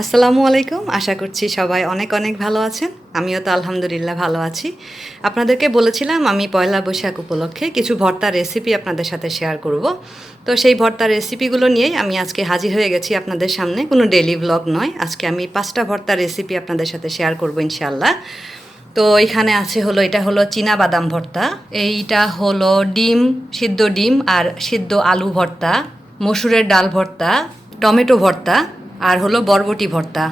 আসসালামু আলাইকুম। আশা করছি সবাই অনেক অনেক ভালো আছেন। আমিও তো আলহামদুলিল্লাহ ভালো আছি। আপনাদেরকে বলেছিলাম আমি পয়লা বৈশাখ উপলক্ষে কিছু ভর্তার রেসিপি আপনাদের সাথে শেয়ার করব। তো সেই ভর্তার রেসিপিগুলো নিয়েই আমি আজকে হাজির হয়ে গেছি আপনাদের সামনে। কোনো ডেলি ব্লগ নয়। আজকে আমি পাঁচটা ভর্তার রেসিপি আপনাদের সাথে শেয়ার করব ইনশাল্লাহ তো এখানে আছে হলো, এটা হলো চীনা বাদাম ভর্তা। এইটা হলো ডিম, সিদ্ধ ডিম আর সিদ্ধ আলু ভর্তা, মসুরের ডাল ভর্তা, টমেটো ভর্তা। আর হলো বরবটি ভর্তা।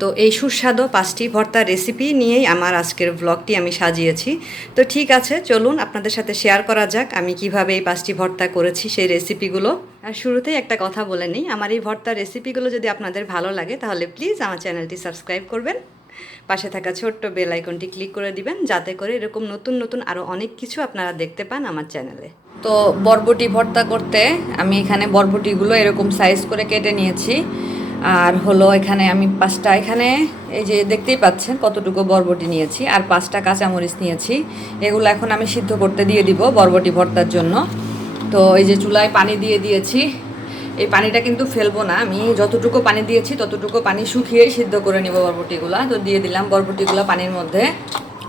তো এই সুস্বাদু পাঁচটি ভর্তার রেসিপি নিয়েই আমার আজকের ব্লগটি আমি সাজিয়েছি। তো ঠিক আছে, চলুন আপনাদের সাথে শেয়ার করা যাক আমি কীভাবে এই পাঁচটি ভর্তা করেছি সেই রেসিপিগুলো আর শুরুতেই একটা কথা বলে নিই, আমার এই ভর্তার রেসিপিগুলো যদি আপনাদের ভালো লাগে তাহলে প্লিজ আমার চ্যানেলটি সাবস্ক্রাইব করবেন। পাশে থাকা ছোট্ট বেল আইকনটি ক্লিক করে দিবেন, যাতে করে এরকম নতুন নতুন আরও অনেক কিছু আপনারা দেখতে পান আমার চ্যানেলে তো বরবটি ভর্তা করতে আমি এখানে বরবটিগুলো এরকম সাইজ করে কেটে নিয়েছি। আর হলো এখানে আমি পাঁচটা, এখানে এই যে দেখতেই পাচ্ছেন কতটুকু বরবটি নিয়েছি আর পাঁচটা কাঁচামরিচ নিয়েছি। এগুলো এখন আমি সিদ্ধ করতে দিয়ে দিব বরবটি ভর্তার জন্য। তো এই যে চুলায় পানি দিয়ে দিয়েছি। এই পানিটা কিন্তু ফেলব না, আমি যতটুকু পানি দিয়েছি ততটুকু পানি শুকিয়েই সিদ্ধ করে নিব বরবটিগুলো। তো দিয়ে দিলাম বরবটিগুলো পানির মধ্যে।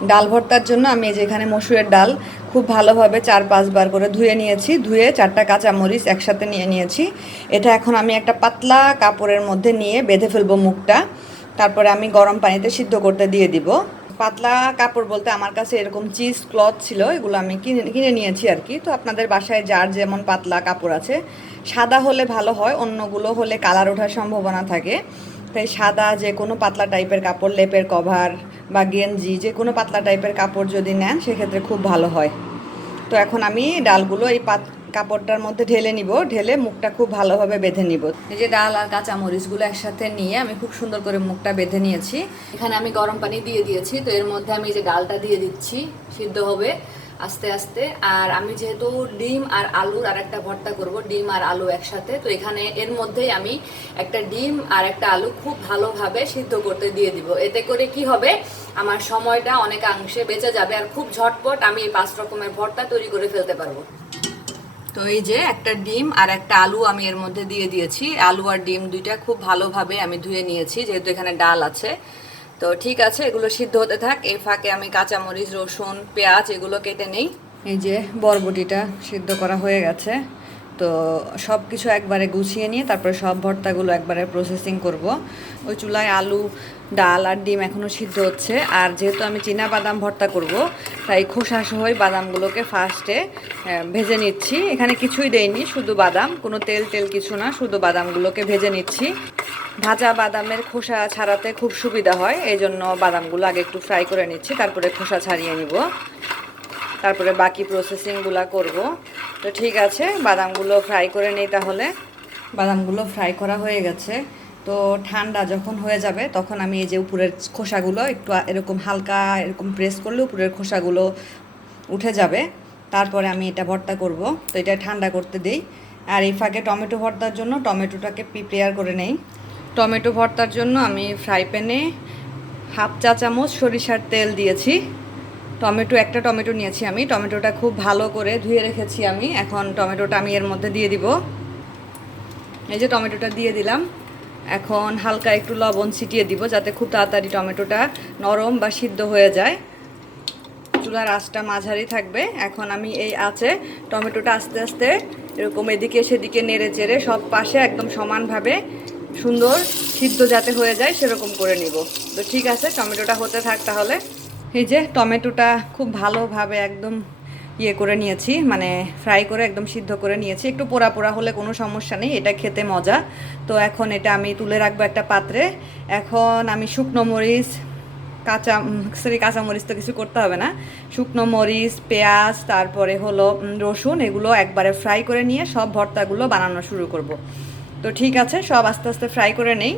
ডাল ভর্তার জন্য আমি এই মসুরের ডাল খুব ভালোভাবে চার পাঁচবার করে ধুয়ে নিয়েছি, ধুয়ে চারটা কাঁচামরিচ একসাথে নিয়ে নিয়েছি। এটা এখন আমি একটা পাতলা কাপড়ের মধ্যে নিয়ে বেঁধে ফেলব মুখটা। তারপরে আমি গরম পানিতে সিদ্ধ করতে দিয়ে দিব। পাতলা কাপড় বলতে আমার কাছে এরকম চিজ ক্লথ ছিল, এগুলো আমি কিনে কিনে নিয়েছি আর কি। তো আপনাদের বাসায় যার যেমন পাতলা কাপড় আছে, সাদা হলে ভালো হয়, অন্যগুলো হলে কালার ওঠার সম্ভাবনা থাকে। তাই সাদা যে কোনো পাতলা টাইপের কাপড়, লেপের কভার বা গেঞ্জি, যে কোনো পাতলা টাইপের কাপড় যদি নেন, সেক্ষেত্রে খুব ভালো হয়। তো এখন আমি ডালগুলো এই পাত, কাপড়টার মধ্যে ঢেলে নিব। ঢেলে মুখটা খুব ভালোভাবে বেঁধে নিব। এই যে ডাল আর কাঁচা মরিচগুলো একসাথে নিয়ে আমি খুব সুন্দর করে মুখটা বেঁধে নিয়েছি। এখানে আমি গরম পানি দিয়ে দিয়েছি। তো এর মধ্যে আমি যে ডালটা দিয়ে দিচ্ছি, সিদ্ধ হবে। আস্তে আস্তে। আর আমি যেহেতু ডিম আর আলুর আর একটা ভর্তা করব, ডিম আর আলু একসাথে, তো এখানে এর মধ্যেই আমি একটা ডিম আর একটা আলু খুব ভালোভাবে সিদ্ধ করতে দিয়ে দিব। এতে করে কি হবে? আমার সময়টা অনেকাংশে বেঁচে যাবে আর খুব ঝটপট আমি এই পাঁচ রকমের ভর্তা তৈরি করে ফেলতে পারব। তো এই যে একটা ডিম আর একটা আলু আমি এর মধ্যে দিয়ে দিয়েছি। আলু আর ডিম দুইটা খুব ভালোভাবে আমি ধুয়ে নিয়েছি, যেহেতু এখানে ডাল আছে। তো ঠিক আছে, এগুলো সিদ্ধ হতে থাক। এই ফাঁকে আমি কাঁচামরিচ, রসুন, পেঁয়াজ এগুলো কেটে নেই। এই যে বরবটিটা সিদ্ধ করা হয়ে গেছে। তো সব কিছু একবারে গুছিয়ে নিয়ে তারপরে সব ভর্তাগুলো একবারে প্রসেসিং করব। ওই চুলায় আলু, ডাল আর ডিম এখনও সিদ্ধ হচ্ছে। আর যেহেতু আমি চীনা বাদাম ভর্তা করব, তাই খোসা সহই বাদামগুলোকে ফার্স্টে ভেজে নিচ্ছি। এখানে কিছুই দেইনি, শুধু বাদাম। কোনো তেল তেল কিছু না, শুধু বাদামগুলোকে ভেজে নিচ্ছি। ভাজা বাদামের খোসা ছাড়াতে খুব সুবিধা হয় এই জন্য বাদামগুলো আগে একটু ফ্রাই করে নিচ্ছি, তারপরে খোসা ছাড়িয়ে নিব। তারপরে বাকি প্রসেসিংগুলো করব। তো ঠিক আছে, বাদামগুলো ফ্রাই করে নিই তাহলে। বাদামগুলো ফ্রাই করা হয়ে গেছে। তো ঠান্ডা যখন হয়ে যাবে, তখন আমি এই যে উপরের খোসাগুলো একটু এরকম হালকা এরকম প্রেস করলে উপরের খোসাগুলো উঠে যাবে। তারপরে আমি এটা ভর্তা করব। তো এটা ঠান্ডা করতে দিই। আর এই ফাঁকে টমেটো ভর্তার জন্য টমেটোটাকে প্রিপেয়ার করে নেই। টমেটো ভর্তার জন্য আমি ফ্রাই প্যানে হাফ চা চামচ সরিষার তেল দিয়েছি। টমেটো, একটা টমেটো নিয়েছি আমি। টমেটোটা খুব ভালো করে ধুয়ে রেখেছি আমি। এখন টমেটোটা আমি এর মধ্যে দিয়ে দিব। এই যে টমেটোটা দিয়ে দিলাম। এখন হালকা একটু লবণ ছিটিয়ে দিব যাতে খুব তাড়াতাড়ি টমেটোটা নরম বা সিদ্ধ হয়ে যায়। চুলার আঁচটা মাঝারি থাকবে। এখন আমি এই আঁচে টমেটোটা আস্তে আস্তে এরকম এদিকে সেদিকে নেড়ে চেড়ে সব পাশে একদম সমানভাবে সুন্দর সিদ্ধ যাতে হয়ে যায় সেরকম করে নিব। তো ঠিক আছে, টমেটোটা হতে থাক তাহলে। এই যে টমেটোটা খুব ভালোভাবে একদম ইয়ে করে নিয়েছি মানে ফ্রাই করে একদম সিদ্ধ করে নিয়েছি। একটু পোড়া পোড়া হলে কোনো সমস্যা নেই, এটা খেতে মজা। তো এখন এটা আমি তুলে রাখব একটা পাত্রে। এখন আমি শুকনো মরিচ, কাঁচা সরি, কাঁচা মরিচ তো কিছু করতে হবে না। শুকনো মরিচ, পেঁয়াজ, তারপরে হলো রসুন, এগুলো একবারে ফ্রাই করে নিয়ে সব ভর্তাগুলো বানানো শুরু করব। তো ঠিক আছে, সব আস্তে আস্তে ফ্রাই করে নেই।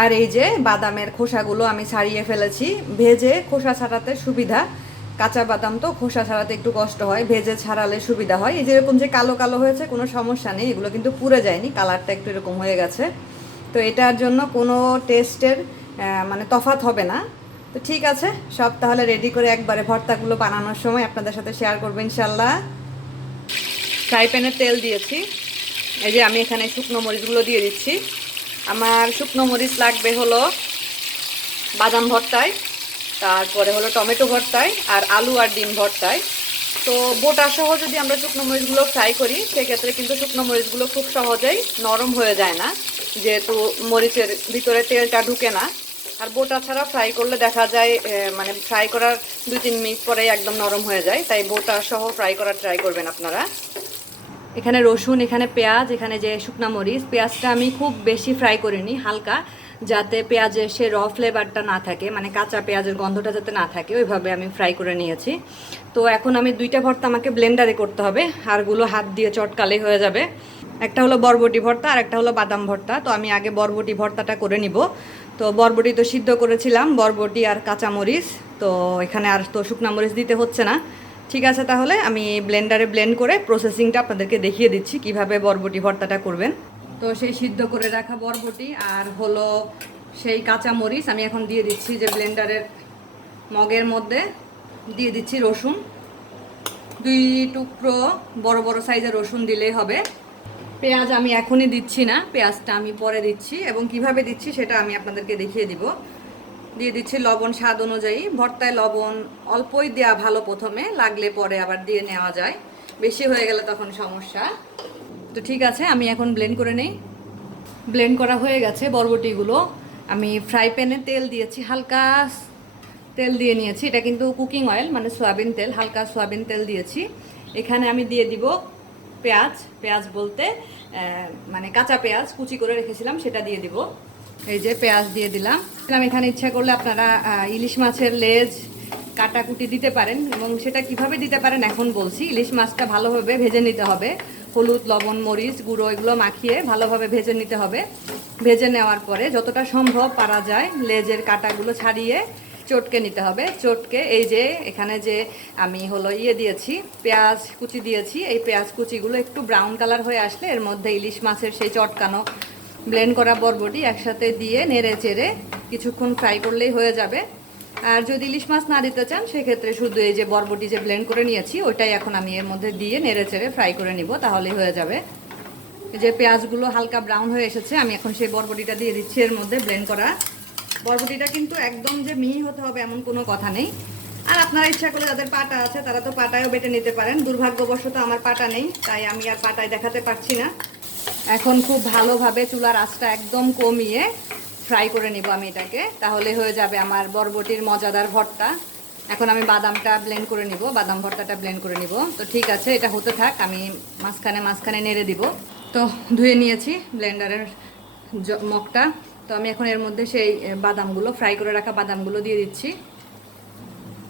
আর এই যে বাদামের খোসাগুলো আমি ছাড়িয়ে ফেলেছি। ভেজে খোসা ছাড়াতে সুবিধা। কাঁচা বাদাম তো খোসা ছাড়াতে একটু কষ্ট হয়। ভেজে ছাড়ালে সুবিধা হয়। এই যেরকম যে কালো কালো হয়েছে, কোনো সমস্যা নেই। এগুলো কিন্তু পুড়ে যায়নি। কালারটা একটু এরকম হয়ে গেছে। তো এটার জন্য কোনো টেস্টের মানে তফাৎ হবে না। তো ঠিক আছে, সব তাহলে রেডি করে একবারে ভর্তাগুলো বানানোর সময় আপনাদের সাথে শেয়ার করব ইনশাল্লাহ ফ্রাই প্যানে তেল দিয়েছি। এই যে আমি এখানে শুকনো মরিচগুলো দিয়ে দিচ্ছি। আমার শুকনো মরিচ লাগবে হলো বাদাম ভর্তায়, তারপরে হলো টমেটো ভর্তায় আর আলু আর ডিম ভর্তায়। তো বোটা সহ যদি আমরা শুকনো মরিচগুলো ফ্রাই করি, সেক্ষেত্রে কিন্তু শুকনো মরিচগুলো খুব সহজেই নরম হয়ে যায় না, যেহেতু মরিচের ভিতরে তেলটা ঢুকে না। আর বোটা ছাড়া ফ্রাই করলে দেখা যায় মানে ফ্রাই করার দুই তিন মিনিট পরেই একদম নরম হয়ে যায়, তাই বোটা সহ ফ্রাই করার ট্রাই করবেন আপনারা। এখানে রসুন, এখানে পেঁয়াজ, এখানে যে শুকনা মরিচ। পেঁয়াজটা আমি খুব বেশি ফ্রাই করিনি, হালকা, যাতে পেঁয়াজের সে র ফ্লেভারটা না থাকে মানে কাঁচা পেঁয়াজের গন্ধটা যাতে না থাকে, ওইভাবে আমি ফ্রাই করে নিয়েছি। তো এখন আমি দুইটা ভর্তা আমাকে ব্লেন্ডারে করতে হবে, আরগুলো হাত দিয়ে চটকালে হয়ে যাবে। একটা হলো বরবটি ভর্তা, আর একটা হলো বাদাম ভর্তা। তো আমি আগে বরবটি ভর্তাটা করে নিব। তো বরবটি তো সিদ্ধ করেছিলাম, বরবটি আর কাঁচা মরিচ। তো এখানে আর তো শুকনা মরিচ দিতে হচ্ছে না। ঠিক আছে তাহলে, আমি ব্লেন্ডারে ব্লেন্ড করে প্রসেসিংটা আপনাদেরকে দেখিয়ে দিচ্ছি কীভাবে বরবটি ভর্তাটা করবেন। তো সেই সিদ্ধ করে রাখা বরবটি আর হলো সেই কাঁচা মরিচ আমি এখন দিয়ে দিচ্ছি যে ব্লেন্ডারের মগের মধ্যে, দিয়ে দিচ্ছি রসুন। দুই টুকরো বড় বড় সাইজের রসুন দিলেই হবে। পেঁয়াজ আমি এখনই দিচ্ছি না, পেঁয়াজটা আমি পরে দিচ্ছি এবং কীভাবে দিচ্ছি সেটা আমি আপনাদেরকে দেখিয়ে দিব। দিয়ে দিচ্ছি লবণ স্বাদ অনুযায়ী। ভর্তায় লবণ অল্পই দেওয়া ভালো প্রথমে, লাগলে পরে আবার দিয়ে নেওয়া যায়। বেশি হয়ে গেলে তখন সমস্যা। তো ঠিক আছে, আমি এখন ব্লেন্ড করে নেই। ব্লেন্ড করা হয়ে গেছে বরবটিগুলো। আমি ফ্রাই প্যানে তেল দিয়েছি, হালকা তেল দিয়ে নিয়েছি। এটা কিন্তু কুকিং অয়েল মানে সয়াবিন তেল, হালকা সয়াবিন তেল দিয়েছি। এখানে আমি দিয়ে দিব পেঁয়াজ। পেঁয়াজ বলতে মানে কাঁচা পেঁয়াজ কুচি করে রেখেছিলাম, সেটা দিয়ে দিব। এই যে পেঁয়াজ দিয়ে দিলাম। আমি এখানে ইচ্ছা করলে আপনারা ইলিশ মাছের লেজ, কাটাকুটি দিতে পারেন এবং সেটা কীভাবে দিতে পারেন এখন বলছি। ইলিশ মাছটা ভালোভাবে ভেজে নিতে হবে। হলুদ, লবণ, মরিচ, গুঁড়ো এগুলো মাখিয়ে ভালোভাবে ভেজে নিতে হবে। ভেজে নেওয়ার পরে যতটা সম্ভব পারা যায়, লেজের কাটাগুলো ছাড়িয়ে চটকে নিতে হবে। চটকে এই যে এখানে যে আমি হলো ইয়ে দিয়েছি, পেঁয়াজ কুচি দিয়েছি। এই পেঁয়াজ কুচিগুলো একটু ব্রাউন কালার হয়ে আসলে এর মধ্যে ইলিশ মাছের সেই চটকানো ব্লেন্ড করা বরবটি একসাথে দিয়ে নেড়ে চেড়ে কিছুক্ষণ ফ্রাই করলেই হয়ে যাবে। আর যদি ইলিশ মাছ না দিতে চান, সেক্ষেত্রে শুধু এই যে বরবটি যে ব্লেন্ড করে নিয়েছি, ওইটাই এখন আমি এর মধ্যে দিয়ে নেড়ে চেড়ে ফ্রাই করে নিব, তাহলেই হয়ে যাবে। যে পেঁয়াজগুলো হালকা ব্রাউন হয়ে এসেছে, আমি এখন সেই বরবটিটা দিয়ে দিচ্ছি এর মধ্যে ব্লেন্ড করা। বরবটিটা কিন্তু একদম যে মিহি হতে হবে এমন কোনো কথা নেই। আর আপনারা ইচ্ছা করলে যাদের পাটা আছে, তারা তো পাটায়ও বেটে নিতে পারেন। দুর্ভাগ্যবশত আমার পাটা নেই, তাই আমি আর পাটায় দেখাতে পারছি না। এখন খুব ভালোভাবে চুলার আঁচটা একদম কমিয়ে ফ্রাই করে নিব আমি এটাকে। তাহলে হয়ে যাবে আমার বরবটির মজাদার ভর্তা। এখন আমি বাদামটা ব্লেন্ড করে নিব, বাদাম ভর্তাটা ব্লেন্ড করে নিব। তো ঠিক আছে, এটা হতে থাক, আমি মাঝখানে মাঝখানে নেড়ে দিব। তো ধুয়ে নিয়েছি ব্লেন্ডারের মগটা। তো আমি এখন এর মধ্যে সেই বাদামগুলো ফ্রাই করে রাখা বাদামগুলো দিয়ে দিচ্ছি।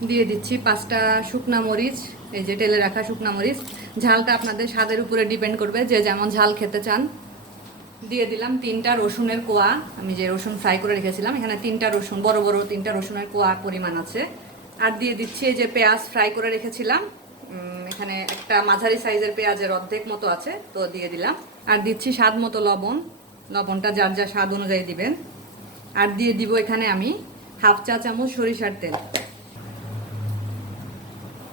দিয়ে দিচ্ছি পাঁচটা শুকনা মরিচ এই যে তেলে রাখা শুকনা মরিচ, ঝালটা আপনাদের স্বাদের উপরে ডিপেন্ড করবে, যে যেমন ঝাল খেতে চান। দিয়ে দিলাম তিনটা রসুনের কোয়া, আমি যে রসুন ফ্রাই করে রেখেছিলাম, এখানে তিনটা রসুন, বড় বড় তিনটা রসুনের কোয়া পরিমাণ আছে। আর দিয়ে দিচ্ছি এই যে পেঁয়াজ ফ্রাই করে রেখেছিলাম এখানে একটা মাঝারি সাইজের পেঁয়াজের অর্ধেক মতো আছে, তো দিয়ে দিলাম। আর দিচ্ছি স্বাদ মতো লবণ, লবণটা যার যা স্বাদ অনুযায়ী দিবেন। আর দিয়ে দিব এখানে আমি হাফ চা চামচ সরিষার তেল।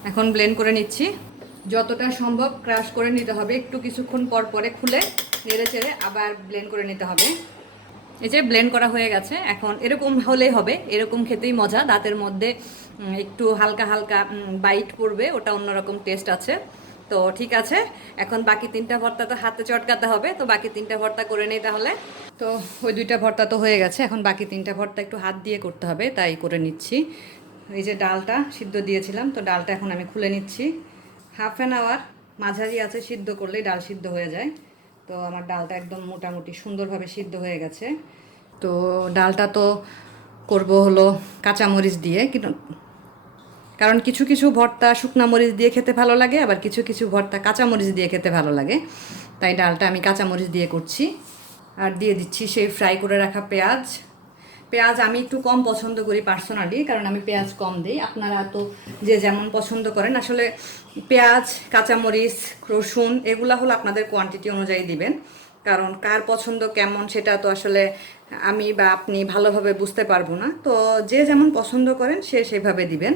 এখন ব্লেন্ড করে নিচ্ছি। যতটা সম্ভব ক্রাশ করে নিতে হবে। একটু কিছুক্ষণ পর পরে খুলে নেড়ে চেড়ে আবার ব্লেন্ড করে নিতে হবে। এই যে ব্লেন্ড করা হয়ে গেছে। এখন এরকম হলেই হবে। এরকম খেতেই মজা। দাঁতের মধ্যে একটু হালকা হালকা বাইট পড়বে। ওটা অন্যরকম টেস্ট আছে। তো ঠিক আছে। এখন বাকি তিনটা ভর্তা তো হাতে চটকাতে হবে। তো বাকি তিনটা ভর্তা করে নেই তাহলে। তো ওই দুইটা ভর্তা তো হয়ে গেছে। এখন বাকি তিনটা ভর্তা একটু হাত দিয়ে করতে হবে। তাই করে নিচ্ছি। এই যে ডালটা সিদ্ধ দিয়েছিলাম, তো ডালটা এখন আমি খুলে নিচ্ছি। হাফ অ্যান আওয়ার মাঝারি আছে সিদ্ধ করলেই ডাল সিদ্ধ হয়ে যায়। তো আমার ডালটা একদম মোটামুটি সুন্দরভাবে সিদ্ধ হয়ে গেছে। তো ডালটা তো করব হলো কাঁচামরিচ দিয়ে কারণ কিছু কিছু ভর্তা শুকনা মরিচ দিয়ে খেতে ভালো লাগে, আবার কিছু কিছু ভর্তা কাঁচামরিচ দিয়ে খেতে ভালো লাগে। তাই ডালটা আমি কাঁচামরিচ দিয়ে করছি। আর দিয়ে দিচ্ছি সেই ফ্রাই করে রাখা পেঁয়াজ। পেঁয়াজ আমি একটু কম পছন্দ করি পার্সোনালি কারণ আমি পেঁয়াজ কম দিই। আপনারা তো যে যেমন পছন্দ করেন, আসলে পেঁয়াজ, কাঁচামরিচ, রসুন, এগুলা হলো আপনাদের কোয়ান্টিটি অনুযায়ী দিবেন। কারণ কার পছন্দ কেমন সেটা তো আসলে আমি বা আপনি ভালোভাবে বুঝতে পারব না। তো যে যেমন পছন্দ করেন, সে সেভাবে দিবেন।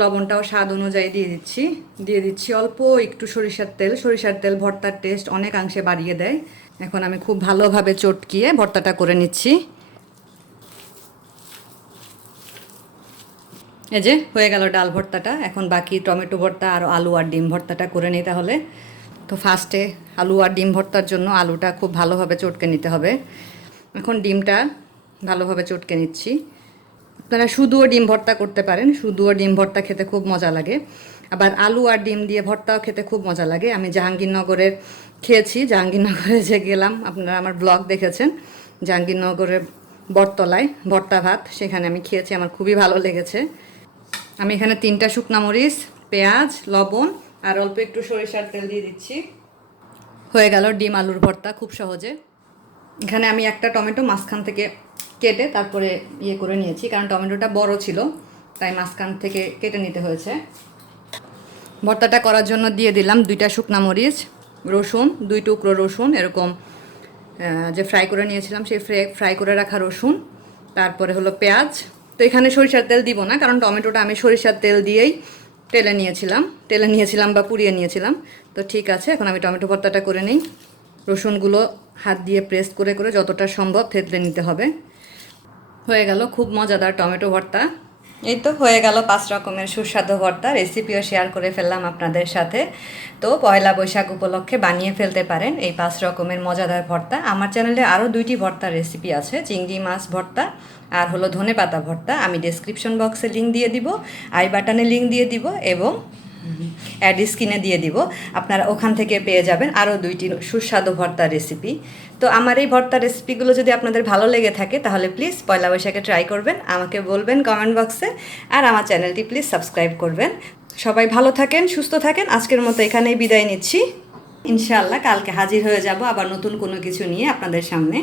লবণটাও স্বাদ অনুযায়ী দিয়ে দিচ্ছি। দিয়ে দিচ্ছি অল্প একটু সরিষার তেল। সরিষার তেল ভর্তার টেস্ট অনেকাংশে বাড়িয়ে দেয়। এখন আমি খুব ভালোভাবে চটকিয়ে ভর্তাটা করে নিচ্ছি। এই যে, হয়ে গেল ডাল ভর্তাটা। এখন বাকি টমেটো ভর্তা আর আলু আর ডিম ভর্তাটা করে নিই তাহলে। তো ফার্স্টে আলু আর ডিম ভর্তার জন্য আলুটা খুব ভালোভাবে চটকে নিতে হবে। এখন ডিমটা ভালোভাবে চটকে নিচ্ছি। আপনারা শুধুও ডিম ভর্তা করতে পারেন, শুধুও ডিম ভর্তা খেতে খুব মজা লাগে। আবার আলু আর ডিম দিয়ে ভর্তাও খেতে খুব মজা লাগে। আমি জাহাঙ্গীরনগরের খেয়েছি, জাহাঙ্গীরনগরে যে গেলাম, আপনারা আমার ব্লগ দেখেছেন, জাহাঙ্গীরনগরের বটতলায় ভর্তা ভাত। সেখানে আমি খেয়েছি, আমার খুবই ভালো লেগেছে। আমি এখানে তিনটা শুকনা মরিচ, পেঁয়াজ, লবণ আর অল্প একটু সরিষার তেল দিয়ে দিচ্ছি। হয়ে গেল ডিম আলুর ভর্তা খুব সহজে। এখানে আমি একটা টমেটো মাঝখান থেকে কেটে তারপরে ইয়ে করে নিয়েছি, কারণ টমেটোটা বড় ছিল, তাই মাঝখান থেকে কেটে নিতে হয়েছে। ভর্তাটা করার জন্য দিয়ে দিলাম দুইটা শুকনা মরিচ, রসুন, দুই টুকরো রসুন, এরকম যে ফ্রাই করে নিয়েছিলাম, সেই ফ্রাই করে রাখা রসুন, তারপরে হলো পেঁয়াজ তো এখানে সরিষার তেল দিব না, কারণ টমেটোটা আমি সরিষার তেল দিয়েই তেলে নিয়েছিলাম তেলে নিয়েছিলাম বা পুড়িয়ে নিয়েছিলাম। তো ঠিক আছে, এখন আমি টমেটো ভর্তাটা করে নিই। রসুনগুলো হাত দিয়ে প্রেস করে করে যতটা সম্ভব থেতলে নিতে হবে। হয়ে গেল খুব মজাদার টমেটো ভর্তা। এই তো হয়ে গেল পাঁচ রকমের সুস্বাদু ভর্তা। রেসিপিও শেয়ার করে ফেললাম আপনাদের সাথে। তো পয়লা বৈশাখ উপলক্ষে বানিয়ে ফেলতে পারেন এই পাঁচ রকমের মজাদার ভর্তা। আমার চ্যানেলে আরও দুইটি ভর্তার রেসিপি আছে, চিংড়ি মাছ ভর্তা আর হলো ধনে পাতা ভর্তা। আমি ডেসক্রিপশন বক্সে লিঙ্ক দিয়ে দিব আই বাটনে লিঙ্ক দিয়ে দিব এবং অ্যাড স্ক্রিনে দিয়ে দিব। আপনারা ওখান থেকে পেয়ে যাবেন আরও দুইটি সুস্বাদু ভর্তার রেসিপি। তো আমার এই ভর্তার রেসিপিগুলো যদি আপনাদের ভালো লেগে থাকে, তাহলে প্লিজ পয়লা বৈশাখে ট্রাই করবেন, আমাকে বলবেন কমেন্ট বক্সে, আর আমার চ্যানেলটি প্লিজ সাবস্ক্রাইব করবেন। সবাই ভালো থাকেন, সুস্থ থাকেন, আজকের মতো এখানেই বিদায় নিচ্ছি। ইনশাআল্লাহ কালকে হাজির হয়ে যাব আবার নতুন কোনো কিছু নিয়ে আপনাদের সামনে।